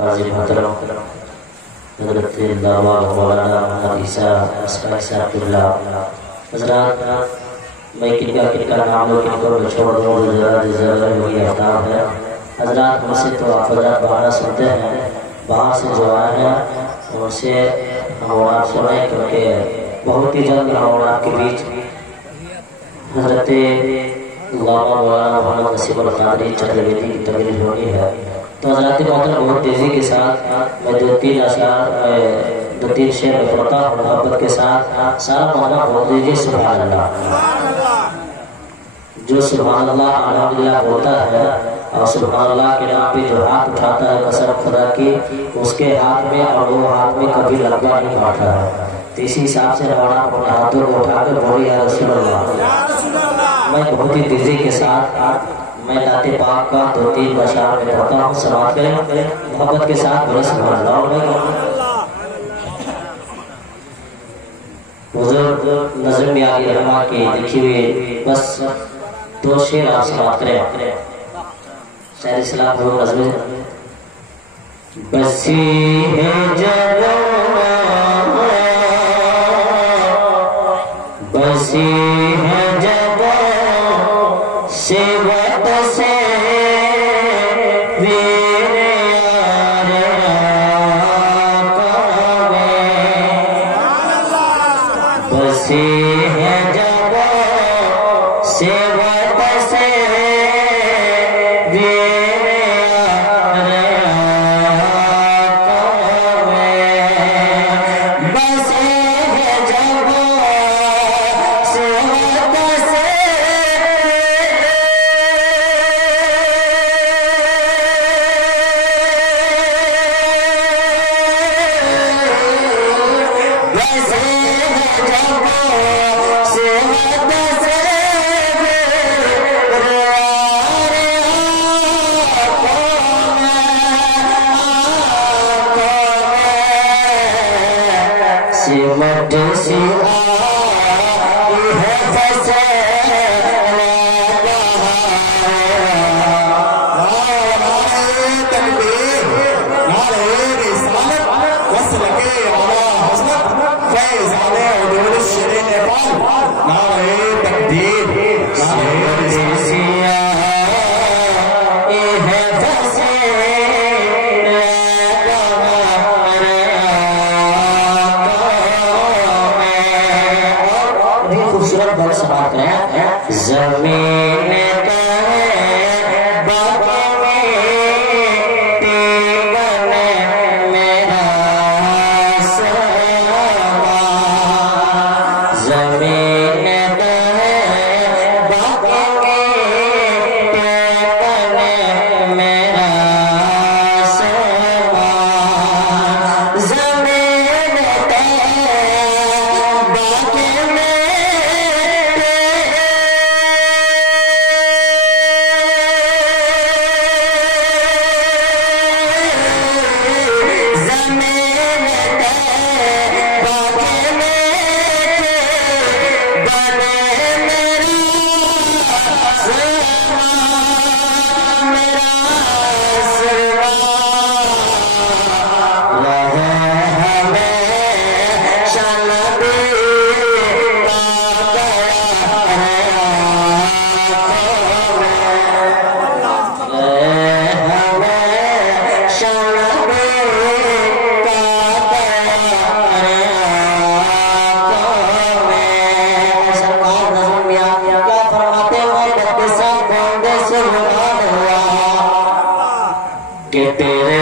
काजी मोहतरम हज़रत अल्लामा मौलाना मोहम्मद ईसा अस्क़िल्ला हज़रात, मैं किनका नाम लो किनको छोड़ दूँ, ज़रा वही अहताब है हज़रात। हमसे तो आप हज़रात बाहर सुनते हैं, बाहर से जो आए हैं उनसे हम आप सुने, क्योंकि बहुत ही जल्द हम आपके बीच हज़रत अल्लामा मौलाना मोहम्मद नसीबुल क़ादरी चतुर्वेदी की तकरीर होनी है। तो हज़रात मोहतरम बहुत तेज़ी के साथ मैं दो तीन शेर में पढ़ता हूँ, मोहब्बत के साथ सारा मोहम्मद बोल दीजिए सुभान अल्लाह। जो सुभान अल्लाह अल्हम्दुलिल्लाह बोलता है और सुभान अल्लाह के नाम पे जो हाथ उठाता है कसम खुदा की, उसके हाथ में और वो हाथ में कभी लकवा नहीं काटता है। तो इसी हिसाब से हमारा अपने हाथों को उठाकर बोली या रसूल अल्लाह। मैं बहुत ही तेजी के साथ मैं नाते पाक का दो तीन बशार में पढ़ता हूँ, समाप्त करें मोहब्बत के साथ बोले सुभान अल्लाह। बुजुर्ग नज़र में आगे रमा के देखी हुई बस दो शेर आप समाप्त करें। शायद इस्लाम हो नज़र बसी है जगह बसी है जगह से वत से वीर यार बसी है जगह से वत से वीर ज़मीन के तेरे